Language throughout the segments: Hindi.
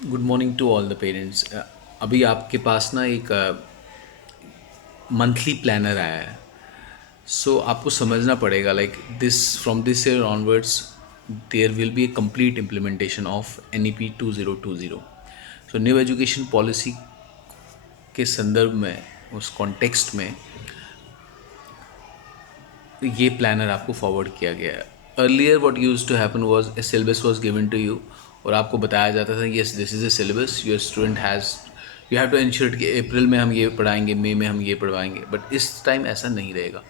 Good morning to all the parents. अभी आपके पास ना एक मंथली प्लानर आया है। सो आपको समझना पड़ेगा like this from this year onwards there will be a complete implementation of NEP 2020। So new education policy के संदर्भ में, उस कॉन्टेक्स्ट में ये प्लानर आपको फॉरवर्ड किया गया है। Earlier what used to happen was a syllabus was given to you और आपको बताया जाता था yes this is a syllabus, your student has, you have to ensure कि अप्रैल में हम ये पढ़ाएंगे, मई में हम ये पढ़वाएंगे। बट इस टाइम ऐसा नहीं रहेगा।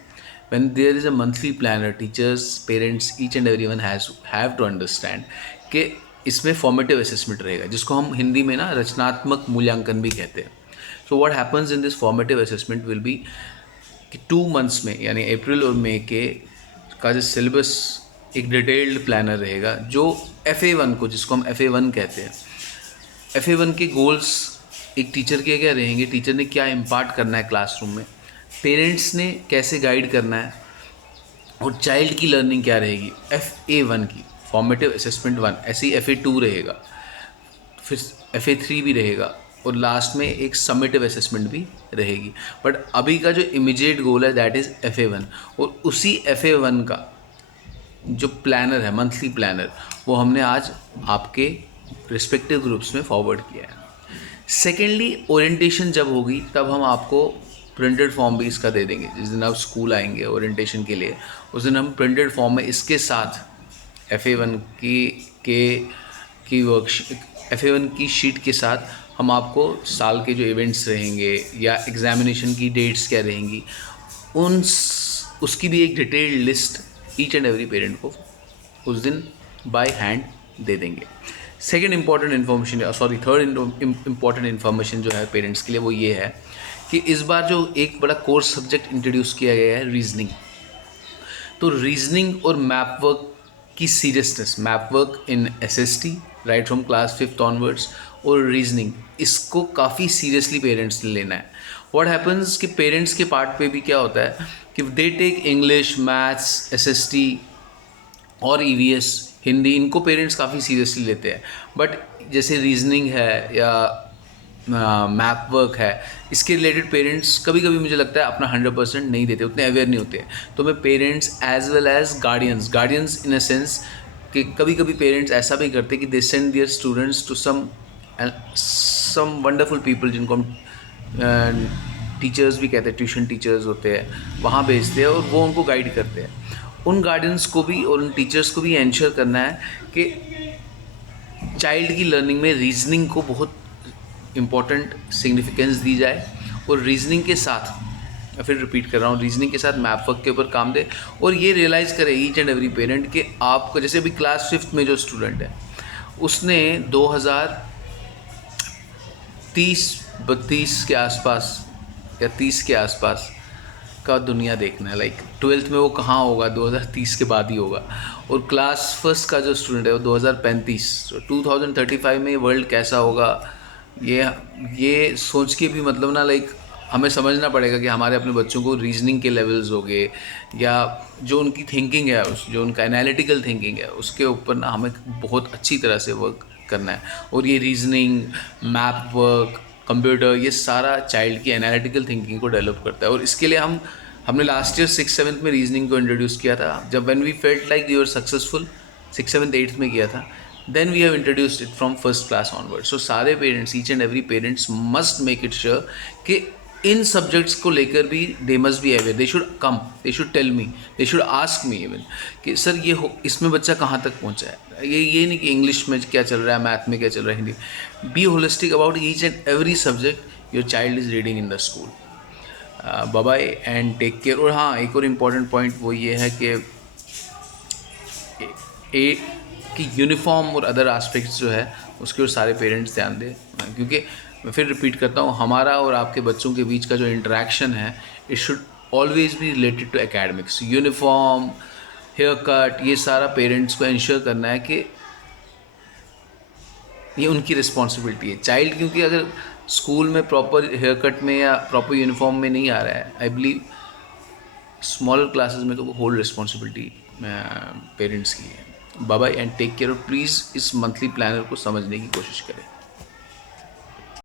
When there is a monthly planner, teachers, parents, each and every one have to understand कि इसमें फॉर्मेटिव असेसमेंट रहेगा, जिसको हम हिंदी में ना रचनात्मक मूल्यांकन भी कहते हैं। So what happens in this formative assessment will be कि 2 मंथ्स में यानी अप्रैल और मई के का जो सिलेबस एक डिटेल्ड प्लानर रहेगा, जो FA1 को, जिसको हम FA1 कहते हैं, FA1 के गोल्स एक टीचर के क्या रहेंगे, टीचर ने क्या इम्पार्ट करना है क्लासरूम में, पेरेंट्स ने कैसे गाइड करना है, और चाइल्ड की लर्निंग क्या रहेगी FA1 की, फॉर्मेटिव असेसमेंट 1। ऐसे ही FA2 रहेगा, फिर FA3 भी रहेगा, और लास्ट में एक समेटिव असेसमेंट भी रहेगी। बट अभी का जो इमीडिएट गोल है दैट इज़ FA1, और उसी FA1 का जो प्लानर है, मंथली प्लानर, वो हमने आज आपके रिस्पेक्टिव ग्रुप्स में फॉरवर्ड किया है। सेकेंडली, ओरिएंटेशन जब होगी तब हम आपको प्रिंटेड फॉर्म भी इसका दे देंगे। जिस दिन आप स्कूल आएंगे ओरिएंटेशन के लिए, उस दिन हम प्रिंटेड फॉर्म में इसके साथ FA1 की वर्कशीट, FA1 की शीट के साथ हम आपको साल के जो इवेंट्स रहेंगे या एग्जामिनेशन की डेट्स क्या रहेंगी, उसकी भी एक detailed list each and every parent को उस दिन बाय हैंड दे देंगे। Second important information, third important information जो है पेरेंट्स के लिए, वो ये है कि इस बार जो एक बड़ा कोर्स सब्जेक्ट इंट्रोड्यूस किया गया है, रीजनिंग। तो रीजनिंग और मैप वर्क की seriousness, map work in SST right from class 5th onwards, और रीजनिंग, इसको काफ़ी सीरियसली पेरेंट्स ने लेना है। व्हाट हैपन्स कि पेरेंट्स के पार्ट पे भी क्या होता है कि they take English, maths, SST और EVS, हिंदी, इनको पेरेंट्स काफ़ी सीरियसली लेते हैं। बट जैसे रीजनिंग है या मैप वर्क है, इसके रिलेटेड पेरेंट्स कभी कभी मुझे लगता है अपना 100% नहीं देते, उतने अवेयर नहीं होते। तो मैं parents as well as guardians in a sense कि कभी कभी पेरेंट्स ऐसा भी करते कि they send their students to some wonderful people, जिनको हम टीचर्स भी कहते हैं, ट्यूशन टीचर्स होते हैं, वहाँ भेजते हैं और वो उनको गाइड करते हैं। उन गार्डियंस को भी और उन टीचर्स को भी एंश्योर करना है कि चाइल्ड की लर्निंग में रीजनिंग को बहुत इम्पॉर्टेंट सिग्निफिकेंस दी जाए, और रीजनिंग के साथ, फिर रिपीट कर रहा हूँ, रीजनिंग के साथ मैप वर्क के ऊपर काम दे। और ये रियलाइज़ करे ईच एंड एवरी पेरेंट कि आपको, जैसे अभी क्लास 5th में जो स्टूडेंट है, उसने 2030-32 के आसपास या 30 के आसपास का दुनिया देखना है। लाइक 12th में वो कहाँ होगा, 2030 के बाद ही होगा। और क्लास फर्स्ट का जो स्टूडेंट है वो 2035, 2035 में वर्ल्ड कैसा होगा, ये सोच के भी मतलब ना, लाइक हमें समझना पड़ेगा कि हमारे अपने बच्चों को रीजनिंग के लेवल्स हो गए, या जो उनकी थिंकिंग है, जो उनका एनालिटिकल थिंकिंग है, उसके ऊपर ना हमें बहुत अच्छी तरह से वर्क करना है। और ये रीजनिंग, मैप वर्क, कंप्यूटर, ये सारा चाइल्ड की एनालिटिकल थिंकिंग को डेवलप करता है। और इसके लिए हमने लास्ट ईयर 6th-7th में रीजनिंग को इंट्रोड्यूस किया था, जब when we felt like we were successful, 6th-7th-8th में किया था, then we have introduced it from first class onward. So सारे parents, each and every parents must make it sure कि इन सब्जेक्ट्स को लेकर भी they must be aware, they should come, they should tell me, they should ask me even कि सर ये इसमें बच्चा कहाँ तक पहुँचा है। ये नहीं कि इंग्लिश में क्या चल रहा है, मैथ में क्या चल रहा है, Hindi. Be holistic about each and every subject your child is reading in the school. Bye bye and take care. और हाँ, एक और इम्पॉर्टेंट पॉइंट वो ये है कि यूनिफॉर्म और अदर एस्पेक्ट्स जो है उसके और सारे पेरेंट्स ध्यान दें, क्योंकि मैं फिर रिपीट करता हूँ, हमारा और आपके बच्चों के बीच का जो इंटरेक्शन है, it should always be related to academics. Uniform, haircut, ये सारा पेरेंट्स को इंश्योर करना है कि ये उनकी रिस्पॉन्सिबिलिटी है। चाइल्ड क्योंकि अगर स्कूल में प्रॉपर हेयर कट में या प्रॉपर यूनिफॉर्म में नहीं आ रहा है, आई बिलीव स्मॉलर क्लासेस में तो वो होल रिस्पॉन्सिबिलिटी पेरेंट्स की है। Bye bye and take care. और प्लीज़ इस मंथली प्लानर को समझने की कोशिश करें।